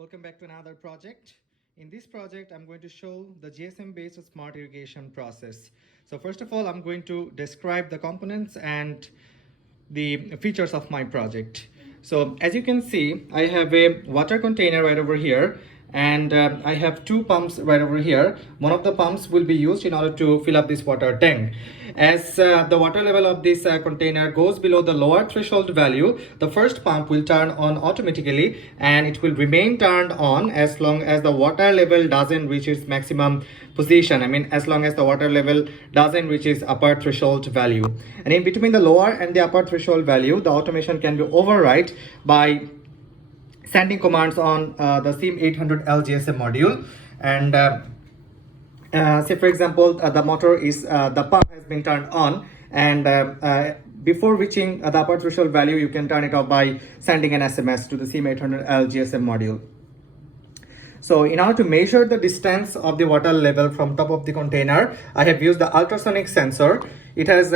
Welcome back to another project. In this project, I'm going to show the GSM based smart irrigation process. So first of all, I'm going to describe the components and the features of my project. So as you can see, I have a water container right over here, and I have two pumps right over here. One of the pumps will be used in order to fill up this water tank. As the water level of this container goes below the lower threshold value, the first pump will turn on automatically, and it will remain turned on as long as the water level doesn't reach its maximum position. I mean, as long as the water level doesn't reach its upper threshold value. And in between the lower and the upper threshold value, the automation can be override by sending commands on the SIM800L GSM module. And say for example, the motor is the pump has been turned on, and before reaching the upper threshold value, you can turn it off by sending an SMS to the SIM800L GSM module. So in order to measure the distance of the water level from top of the container, I have used the ultrasonic sensor. It has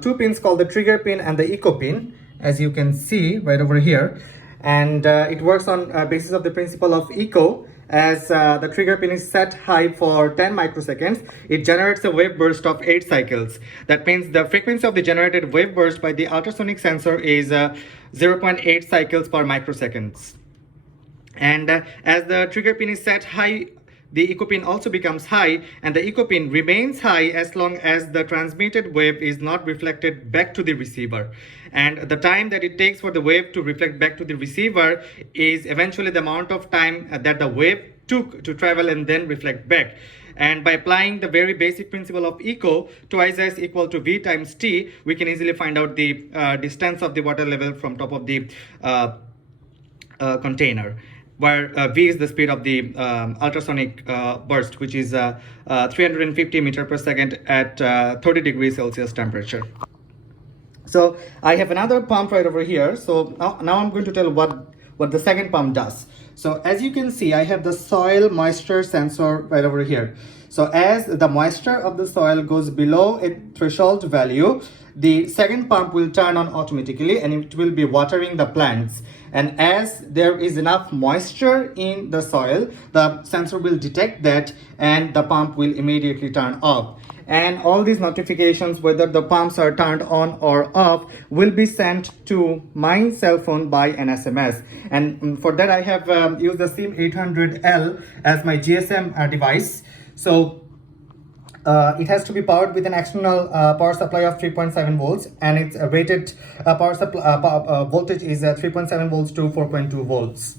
two pins called the trigger pin and the echo pin, as you can see right over here. And it works on basis of the principle of echo. As the trigger pin is set high for 10 microseconds, it generates a wave burst of 8 cycles. That means the frequency of the generated wave burst by the ultrasonic sensor is 0.8 cycles per microseconds. And as the trigger pin is set high, the echo pin also becomes high, and the echo pin remains high as long as the transmitted wave is not reflected back to the receiver. And the time that it takes for the wave to reflect back to the receiver is eventually the amount of time that the wave took to travel and then reflect back. And by applying the very basic principle of echo, twice S equal to V times T, we can easily find out the distance of the water level from top of the container, where V is the speed of the ultrasonic burst, which is 350 meter per second at 30 degrees Celsius temperature. So I have another pump right over here. So now I'm going to tell what the second pump does. So as you can see, I have the soil moisture sensor right over here. So as the moisture of the soil goes below a threshold value, the second pump will turn on automatically, and it will be watering the plants. And as there is enough moisture in the soil, the sensor will detect that, and the pump will immediately turn off. And all these notifications, whether the pumps are turned on or off, will be sent to my cell phone by an SMS. And for that, I have used the SIM800L as my GSM device. So it has to be powered with an external power supply of 3.7 volts, and its rated power supply voltage is 3.7 volts to 4.2 volts.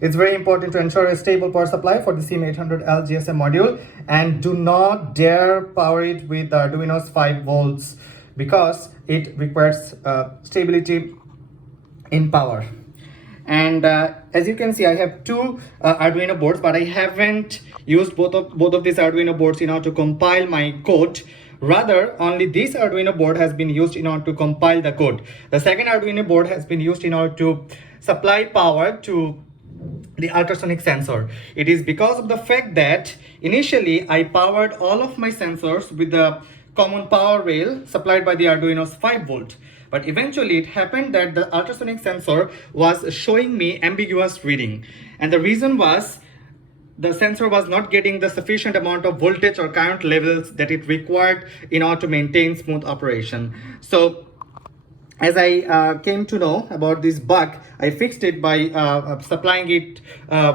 It's very important to ensure a stable power supply for the SIM800L GSM module, and do not dare power it with Arduino's 5 volts because it requires stability in power. And as you can see, I have two Arduino boards, but I haven't used both of these Arduino boards in order to compile my code. Rather, only this Arduino board has been used in order to compile the code. The second Arduino board has been used in order to supply power to the ultrasonic sensor. It is because of the fact that initially I powered all of my sensors with the common power rail supplied by the Arduino's 5 volt. But eventually it happened that the ultrasonic sensor was showing me ambiguous reading. And the reason was the sensor was not getting the sufficient amount of voltage or current levels that it required in order to maintain smooth operation. So as I came to know about this bug, I fixed it by supplying it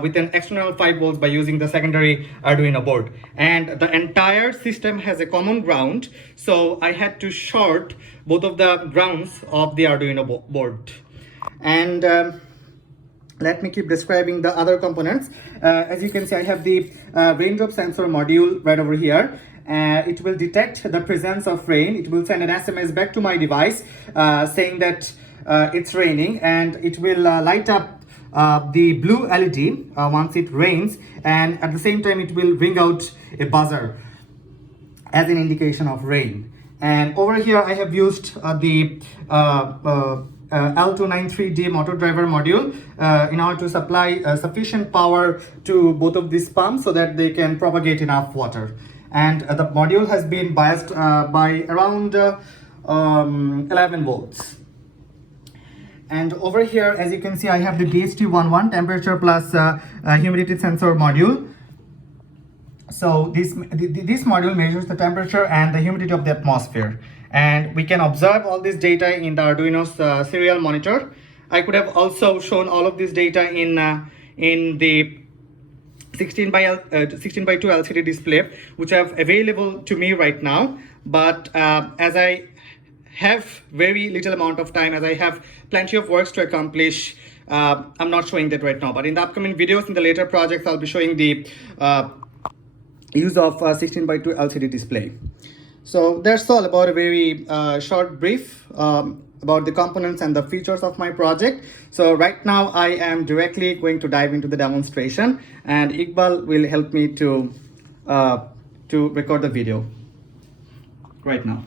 with an external 5 volts by using the secondary Arduino board. And the entire system has a common ground, so I had to short both of the grounds of the Arduino board. And let me keep describing the other components. As you can see, I have the raindrop sensor module right over here. It will detect the presence of rain. It will send an SMS back to my device saying that it's raining, and it will light up the blue LED once it rains, and at the same time it will ring out a buzzer as an indication of rain. And over here I have used the L293D motor driver module in order to supply sufficient power to both of these pumps so that they can propagate enough water. And the module has been biased by around 11 volts. And over here, as you can see, I have the DHT11 temperature plus humidity sensor module. So this module measures the temperature and the humidity of the atmosphere, and we can observe all this data in the Arduino's serial monitor. I could have also shown all of this data in the 16 by 2 LCD display, which I have available to me right now. But as I have very little amount of time, as I have plenty of works to accomplish, I'm not showing that right now. But in the upcoming videos, in the later projects, I'll be showing the use of 16 by 2 LCD display. So that's all about a very short brief about the components and the features of my project. So right now I am directly going to dive into the demonstration, and Iqbal will help me to record the video right now.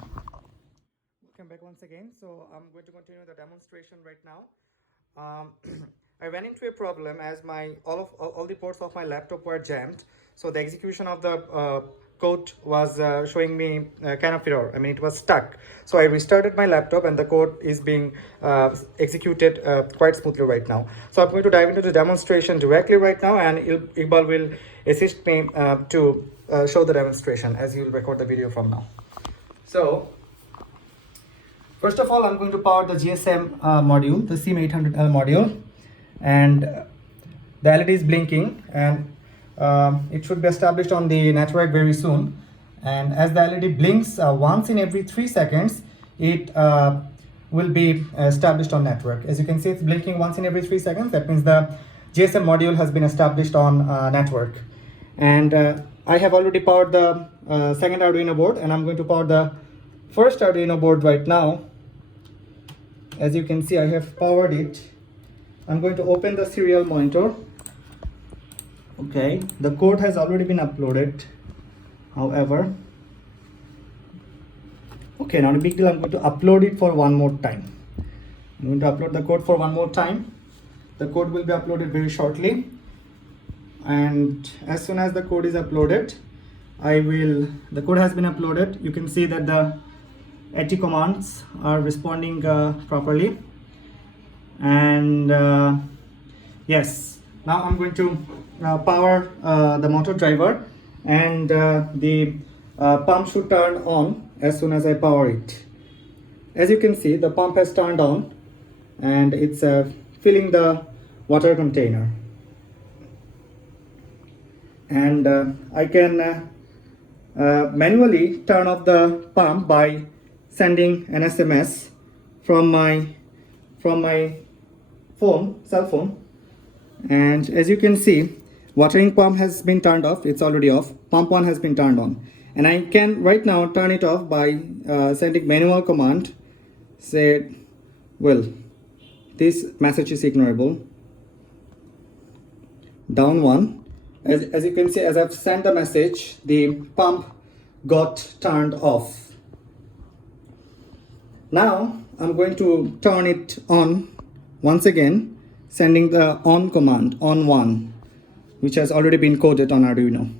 Welcome back once again. So I'm going to continue the demonstration right now. I ran into a problem as all the ports of my laptop were jammed. So the execution of the code was showing me kind of error. I mean, it was stuck. So I restarted my laptop, and the code is being executed quite smoothly right now. So I'm going to dive into the demonstration directly right now, and Iqbal will assist me to show the demonstration as he will record the video from now. So first of all, I'm going to power the GSM module, the SIM800L module, and the LED is blinking, and it should be established on the network very soon. And as the LED blinks once in every 3 seconds, it will be established on network. As you can see, it's blinking once in every 3 seconds. That means the GSM module has been established on network. And I have already powered the second Arduino board, and I'm going to power the first Arduino board right now. As you can see, I have powered it. I'm going to open the serial monitor. Okay, the code has already been uploaded. However, okay, not a big deal. I'm going to upload it for one more time. I'm going to upload the code for one more time. The code will be uploaded very shortly. And as soon as the code is uploaded, the code has been uploaded. You can see that the AT commands are responding properly. And yes, now I'm going to power the motor driver, and the pump should turn on as soon as I power it. As you can see, the pump has turned on, and it's filling the water container. And I can manually turn off the pump by sending an SMS from my cell phone. And as you can see, watering pump has been turned off. It's already off. Pump 1 has been turned on, and I can right now turn it off by sending manual command. Say, well, this message is ignorable. Down 1. As you can see, as I've sent the message, the pump got turned off. Now I'm going to turn it on once again, sending the on command, on 1, which has already been coded on Arduino.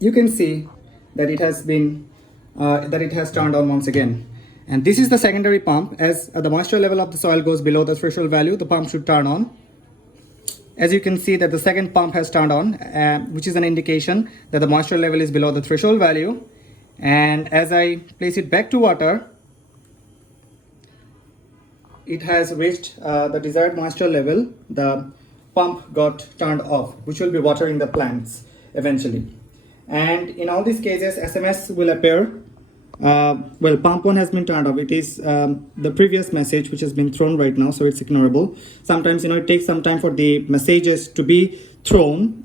You can see that it has turned on once again. And this is the secondary pump. As the moisture level of the soil goes below the threshold value, the pump should turn on. As you can see that the second pump has turned on, which is an indication that the moisture level is below the threshold value. And as I place it back to water, it has reached the desired moisture level. The pump got turned off, which will be watering the plants eventually. And in all these cases, SMS will appear. Well, pump 1 has been turned off. It is the previous message which has been thrown right now, so it's ignorable. Sometimes, it takes some time for the messages to be thrown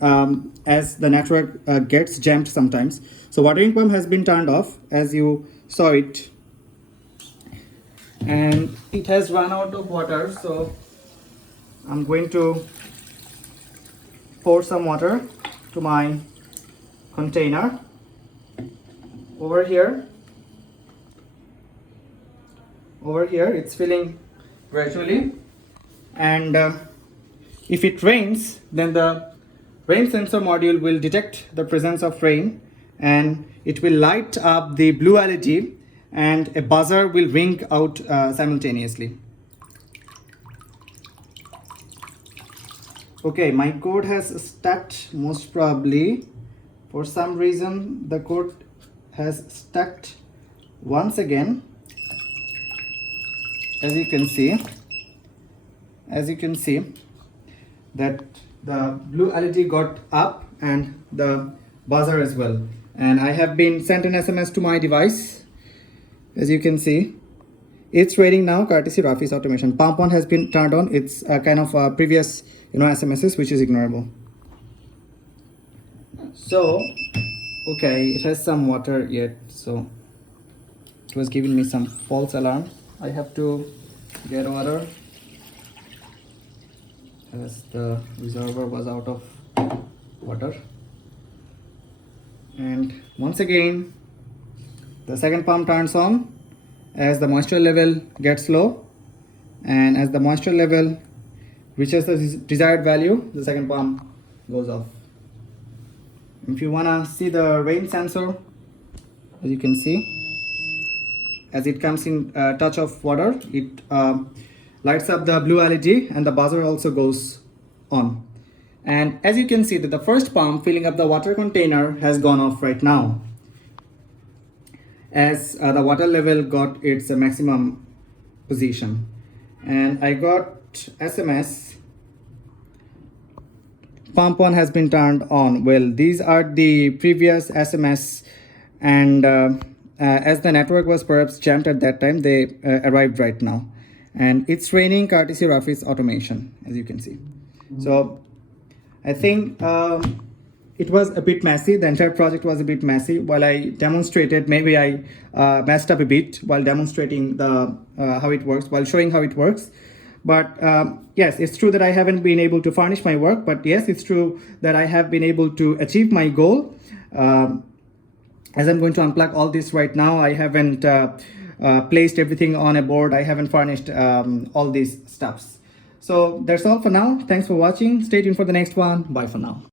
as the network gets jammed sometimes. So watering pump has been turned off, as you saw it. And it has run out of water, so I'm going to pour some water to my container over here. It's filling gradually, and if it rains, then the rain sensor module will detect the presence of rain, and it will light up the blue LED, and a buzzer will ring out simultaneously. Okay, my code has stuck. Most probably for some reason the code has stuck once again. As you can see that the blue LED got up and the buzzer as well, and I have been sent an SMS to my device. As you can see, it's reading now, courtesy Rafi's automation. Pump on has been turned on. It's a kind of previous SMSs which is ignorable. So okay, it has some water yet, so it was giving me some false alarm. I have to get water as the reservoir was out of water. And once again the second pump turns on as the moisture level gets low, and as the moisture level reaches the desired value, the second pump goes off. If you wanna see the rain sensor, as you can see, as it comes in touch of water, it lights up the blue LED and the buzzer also goes on. And as you can see that the first pump filling up the water container has gone off right now, as the water level got its maximum position. And I got SMS, pump on has been turned on. Well, these are the previous SMS, and as the network was perhaps jammed at that time, they arrived right now. And it's raining courtesy Rafi's automation, as you can see. So I think it was a bit messy. The entire project was a bit messy. While I demonstrated, maybe I messed up a bit while demonstrating the how it works, while showing how it works. But yes, it's true that I haven't been able to furnish my work, but yes, it's true that I have been able to achieve my goal. As I'm going to unplug all this right now, I haven't placed everything on a board. I haven't furnished all these stuffs. So that's all for now. Thanks for watching. Stay tuned for the next one. Bye for now.